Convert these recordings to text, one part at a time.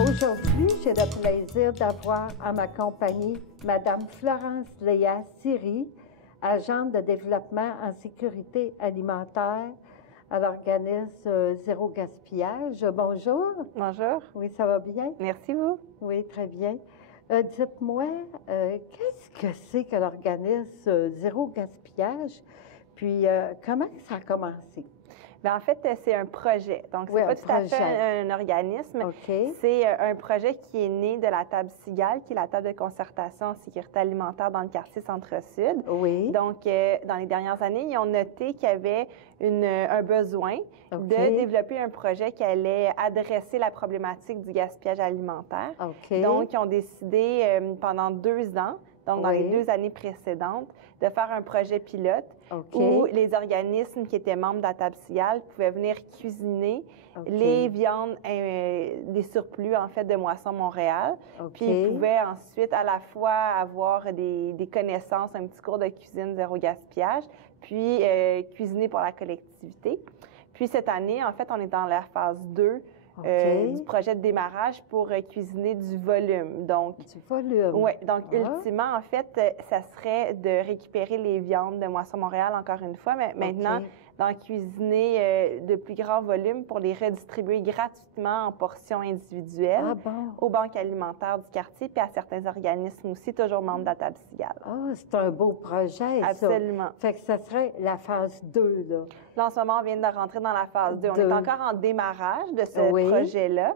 Aujourd'hui, j'ai le plaisir d'avoir en ma compagnie Madame Florence Léa Siri, agente de développement en sécurité alimentaire à l'organisme Zéro Gaspillage. Bonjour. Bonjour. Oui, ça va bien? Merci, vous. Oui, très bien. Dites-moi, qu'est-ce que c'est que l'organisme Zéro Gaspillage? Puis, comment ça a commencé? Bien, en fait, c'est un projet. Donc, c'est pas tout à fait un organisme. Okay. C'est un projet qui est né de la table Cigale, qui est la table de concertation en sécurité alimentaire dans le quartier Centre-Sud. Oui. Donc, dans les dernières années, ils ont noté qu'il y avait un besoin de développer un projet qui allait adresser la problématique du gaspillage alimentaire. Donc, ils ont décidé pendant 2 ans, donc dans les 2 années précédentes, de faire un projet pilote où les organismes qui étaient membres de la table Cigale pouvaient venir cuisiner les viandes, des surplus en fait de Moisson Montréal. Puis ils pouvaient ensuite à la fois avoir des connaissances, un petit cours de cuisine zéro gaspillage, puis cuisiner pour la collectivité. Puis cette année, en fait, on est dans la phase 2 du projet de démarrage pour cuisiner du volume. Donc, du volume? Oui. Donc, ultimement, en fait, ça serait de récupérer les viandes de Moisson Montréal, encore une fois, mais maintenant, d'en cuisiner de plus grands volumes pour les redistribuer gratuitement en portions individuelles aux banques alimentaires du quartier puis à certains organismes aussi, toujours membres de la table Cigale. Ah, c'est un beau projet, Absolument. Ça. Fait que ça serait la phase 2, là. Là, en ce moment, on vient de rentrer dans la phase 2. On est encore en démarrage de ce projet-là,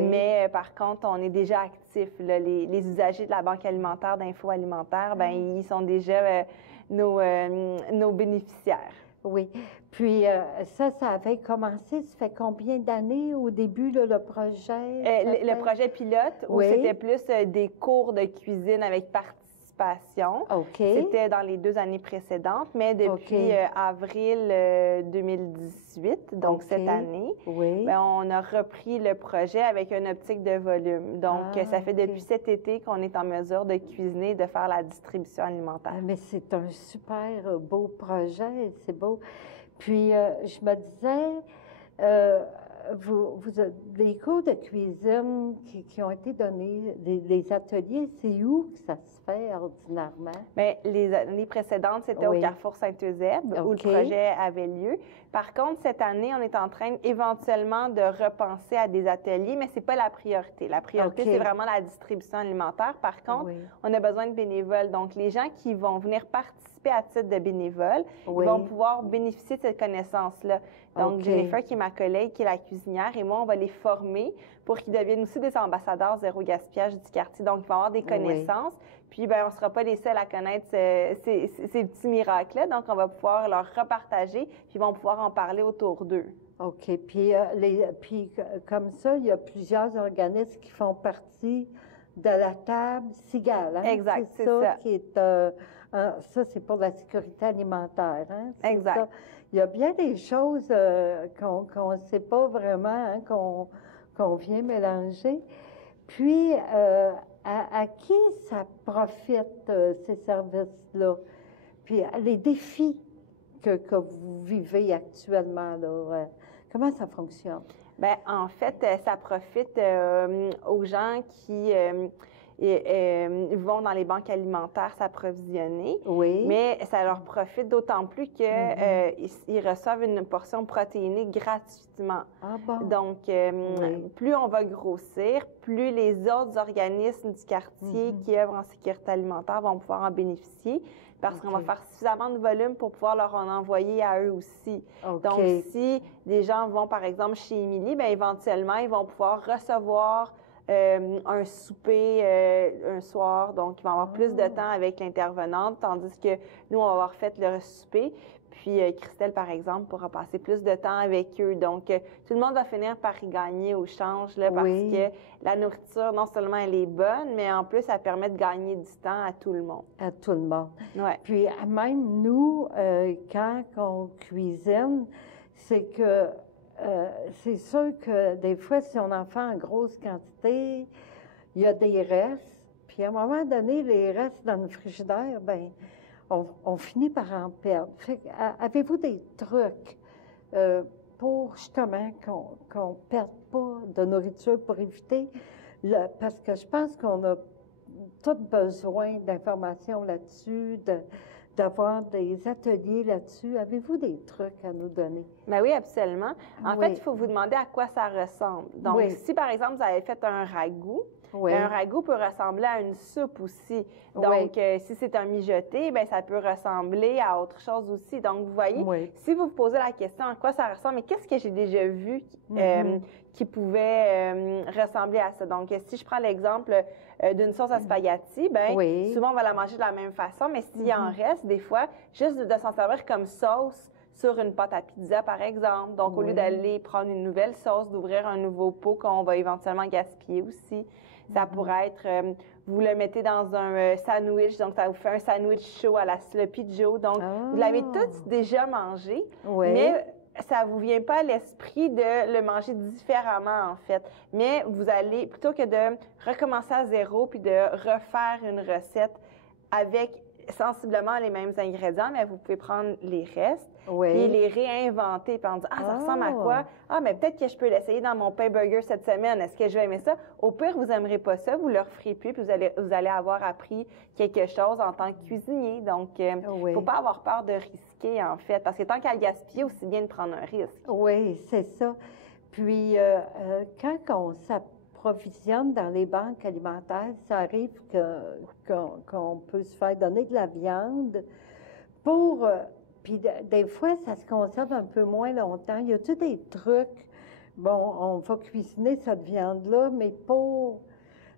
mais par contre, on est déjà actifs. Là. Les usagers de la Banque alimentaire d'Info Alimentaire, ben ils sont déjà nos bénéficiaires. Oui. Puis, ça avait commencé, ça fait combien d'années au début, là, le projet? Le projet pilote, où c'était plus des cours de cuisine avec participation. C'était dans les 2 années précédentes, mais depuis avril 2018, donc cette année, ben, on a repris le projet avec une optique de volume. Donc, ça fait depuis cet été qu'on est en mesure de cuisiner et de faire la distribution alimentaire. Mais c'est un super beau projet, c'est beau. Puis, je me disais, les cours de cuisine qui ont été donnés, les ateliers, c'est où que ça se fait ordinairement? Bien, les années précédentes, c'était au Carrefour Saint-Eusèbe où le projet avait lieu. Par contre, cette année, on est en train éventuellement de repenser à des ateliers, mais c'est pas la priorité. La priorité, c'est vraiment la distribution alimentaire. Par contre, on a besoin de bénévoles. Donc, les gens qui vont venir participer à titre de bénévoles, ils vont pouvoir bénéficier de cette connaissance-là. Donc, Jennifer, qui est ma collègue, qui est la cuisinière, et moi, on va les former pour qu'ils deviennent aussi des ambassadeurs zéro gaspillage du quartier. Donc, ils vont avoir des connaissances. Puis, ben, on ne sera pas les seuls à connaître ces petits miracles-là. Donc, on va pouvoir leur repartager, puis ils vont pouvoir en parler autour d'eux. OK. Puis, comme ça, il y a plusieurs organismes qui font partie de la table Cigale. Hein? Exact, c'est ça. Qui est, ça, c'est pour la sécurité alimentaire. Hein? Exact. Ça. Il y a bien des choses qu'on ne sait pas vraiment, hein, qu'on vient mélanger. Puis, à qui ça profite, ces services-là? Puis, les défis que vous vivez actuellement, là, comment ça fonctionne? Bien, en fait, ça profite aux gens qui vont dans les banques alimentaires s'approvisionner. Mais ça leur profite d'autant plus qu'ils reçoivent une portion protéinée gratuitement. Donc, plus on va grossir, plus les autres organismes du quartier qui œuvrent en sécurité alimentaire vont pouvoir en bénéficier parce qu'on va faire suffisamment de volume pour pouvoir leur en envoyer à eux aussi. Donc, si des gens vont, par exemple, chez Émilie, bien, éventuellement, ils vont pouvoir recevoir un souper un soir, donc ils vont avoir plus de temps avec l'intervenante, tandis que nous, on va avoir fait le souper. Puis Christelle, par exemple, pourra passer plus de temps avec eux. Donc, tout le monde va finir par y gagner au change, là, parce que la nourriture, non seulement elle est bonne, mais en plus, elle permet de gagner du temps à tout le monde. À tout le monde. Ouais. Puis, même nous, quand on cuisine, c'est que c'est sûr que des fois, si on en fait en grosse quantité, il y a des restes. Puis, à un moment donné, les restes dans le frigidaire, bien, on finit par en perdre. Avez-vous des trucs pour justement qu'on ne perde pas de nourriture pour éviter, parce que je pense qu'on a tout besoin d'informations là-dessus, d'avoir des ateliers là-dessus. Avez-vous des trucs à nous donner? Bien oui, absolument. En fait, il faut vous demander à quoi ça ressemble. Donc, si par exemple, vous avez fait un ragoût, un ragoût peut ressembler à une soupe aussi. Donc, si c'est un mijoté, bien, ça peut ressembler à autre chose aussi. Donc, vous voyez, si vous vous posez la question à quoi ça ressemble, mais qu'est-ce que j'ai déjà vu qui pouvait ressembler à ça? Donc, si je prends l'exemple d'une sauce à spaghetti, bien, souvent, on va la manger de la même façon, mais s'il en reste, des fois, juste de s'en servir comme sauce sur une pâte à pizza, par exemple. Donc, au lieu d'aller prendre une nouvelle sauce, d'ouvrir un nouveau pot qu'on va éventuellement gaspiller aussi. Ça pourrait être, vous le mettez dans un sandwich, donc ça vous fait un sandwich chaud à la Sloppy Joe. Donc, vous l'avez tous déjà mangé, mais ça ne vous vient pas à l'esprit de le manger différemment, en fait. Mais vous allez, plutôt que de recommencer à zéro puis de refaire une recette avec sensiblement les mêmes ingrédients, mais vous pouvez prendre les restes et les réinventer. Puis on dit, ça ressemble à quoi? Mais peut-être que je peux l'essayer dans mon pain burger cette semaine. Est-ce que je vais aimer ça? Au pire, vous n'aimerez pas ça, vous ne le referez plus, puis vous allez avoir appris quelque chose en tant que cuisinier. Donc, il ne faut pas avoir peur de risquer, en fait, parce que tant qu'à le gaspiller, aussi bien de prendre un risque. Oui, c'est ça. Puis, quand on s'approvisionne dans les banques alimentaires, ça arrive qu'on peut se faire donner de la viande pour... puis des fois, ça se conserve un peu moins longtemps. Y a-t-il des trucs? Bon, on va cuisiner cette viande-là, mais pour...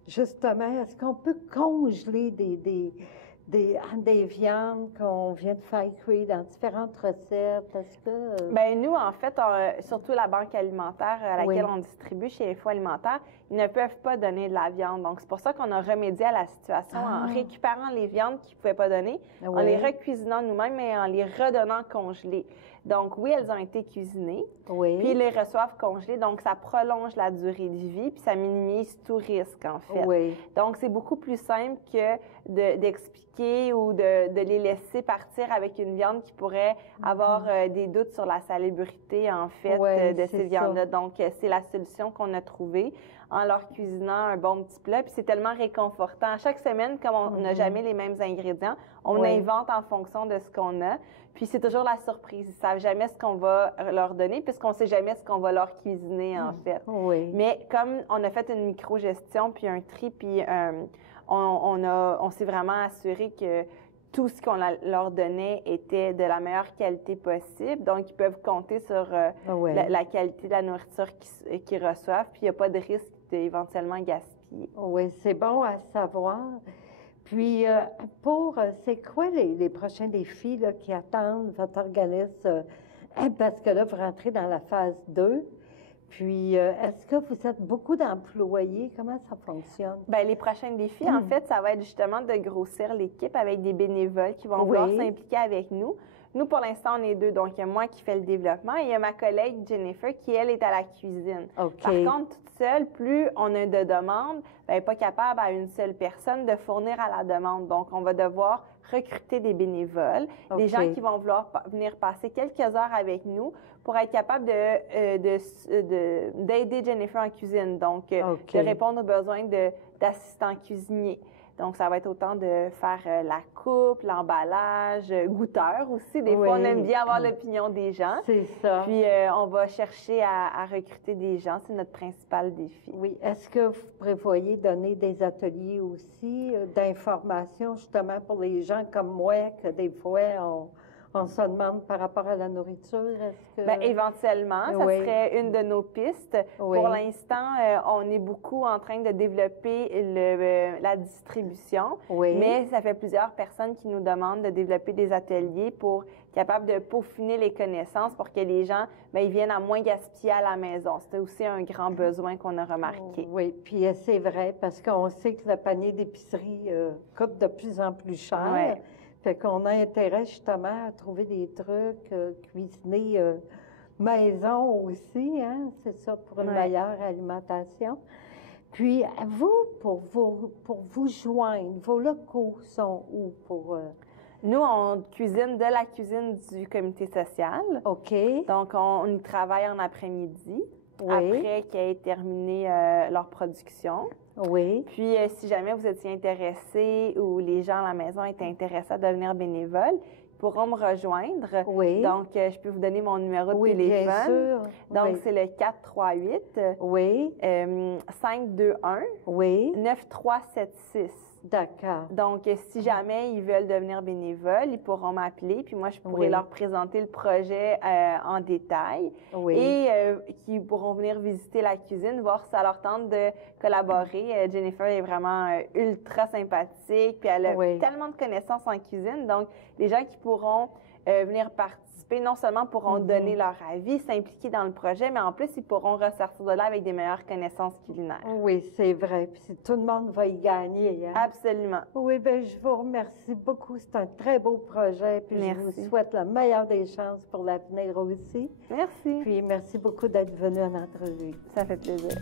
Justement, est-ce qu'on peut congeler des viandes qu'on vient de faire cuire dans différentes recettes? Est-ce que... Bien, nous, en fait, surtout la banque alimentaire à laquelle on distribue chez Info Alimentaire, ils ne peuvent pas donner de la viande. Donc, c'est pour ça qu'on a remédié à la situation en récupérant les viandes qu'ils ne pouvaient pas donner, en les recuisinant nous-mêmes et en les redonnant congelées. Donc, oui, elles ont été cuisinées, puis ils les reçoivent congelées, donc ça prolonge la durée de vie, puis ça minimise tout risque, en fait. Donc, c'est beaucoup plus simple que d'expliquer ou de les laisser partir avec une viande qui pourrait avoir des doutes sur la salubrité, en fait, de ces viandes-là. Donc, c'est la solution qu'on a trouvée en leur cuisinant un bon petit plat. Puis c'est tellement réconfortant. À chaque semaine, comme on n'a jamais les mêmes ingrédients, on invente en fonction de ce qu'on a. Puis c'est toujours la surprise. Ils ne savent jamais ce qu'on va leur donner puisqu'on ne sait jamais ce qu'on va leur cuisiner, en fait. Mais comme on a fait une micro-gestion, puis un tri, puis on s'est vraiment assuré que tout ce qu'on leur donnait était de la meilleure qualité possible. Donc, ils peuvent compter sur la qualité de la nourriture qu'ils reçoivent, puis il n'y a pas de risque d'éventuellement gaspiller. Oui, c'est bon à savoir. Puis, c'est quoi les prochains défis là, qui attendent votre organisme? Parce que là, vous rentrez dans la phase 2. Puis, est-ce que vous êtes beaucoup d'employés? Comment ça fonctionne? Bien, les prochains défis, en fait, ça va être justement de grossir l'équipe avec des bénévoles qui vont vouloir s'impliquer avec nous. Nous, pour l'instant, on est 2. Donc, il y a moi qui fais le développement et il y a ma collègue Jennifer qui, elle, est à la cuisine. Par contre, toute seule, plus on a de demandes, bien, pas capable à une seule personne de fournir à la demande. Donc, on va devoir recruter des bénévoles, des gens qui vont vouloir venir passer quelques heures avec nous pour être capable d'aider Jennifer en cuisine. Donc, de répondre aux besoins d'assistants cuisiniers. Donc, ça va être autant de faire la coupe, l'emballage, goûteur aussi. Des fois, on aime bien avoir l'opinion des gens. C'est ça. Puis, on va chercher à recruter des gens. C'est notre principal défi. Oui. Est-ce que vous prévoyez donner des ateliers aussi d'information, justement, pour les gens comme moi, que des fois, on se demande par rapport à la nourriture? Est-ce que... Bien, éventuellement, ça serait une de nos pistes. Pour l'instant, on est beaucoup en train de développer la distribution, mais ça fait plusieurs personnes qui nous demandent de développer des ateliers pour être capable de peaufiner les connaissances pour que les gens, bien, ils viennent à moins gaspiller à la maison. C'était aussi un grand besoin qu'on a remarqué. Oui, puis c'est vrai, parce qu'on sait que le panier d'épicerie coûte de plus en plus cher. Fait qu'on a intérêt justement à trouver des trucs, cuisiner maison aussi, hein, c'est ça, pour une meilleure alimentation. Puis, vous, pour vous joindre, vos locaux sont où pour... Nous, on cuisine de la cuisine du comité social. Donc, on y travaille en après-midi. après qu'ils aient terminé leur production. Oui. Puis, si jamais vous étiez intéressé ou les gens à la maison étaient intéressés à devenir bénévoles, ils pourront me rejoindre. Oui. Donc, je peux vous donner mon numéro de téléphone. Bien sûr. Donc, c'est le 438 521 9376. D'accord. Donc, si jamais ils veulent devenir bénévoles, ils pourront m'appeler, puis moi, je pourrai leur présenter le projet en détail. Et qu'ils pourront venir visiter la cuisine, voir si ça leur tente de collaborer. Jennifer est vraiment ultra sympathique, puis elle a tellement de connaissances en cuisine. Donc, les gens qui pourront venir participer, non seulement pourront donner leur avis, s'impliquer dans le projet, mais en plus, ils pourront ressortir de là avec des meilleures connaissances culinaires. Oui, c'est vrai. Puis tout le monde va y gagner. Hein? Absolument. Oui, bien, je vous remercie beaucoup. C'est un très beau projet. Puis je vous souhaite la meilleure des chances pour l'avenir aussi. Merci. Puis merci beaucoup d'être venu en entrevue. Ça fait plaisir.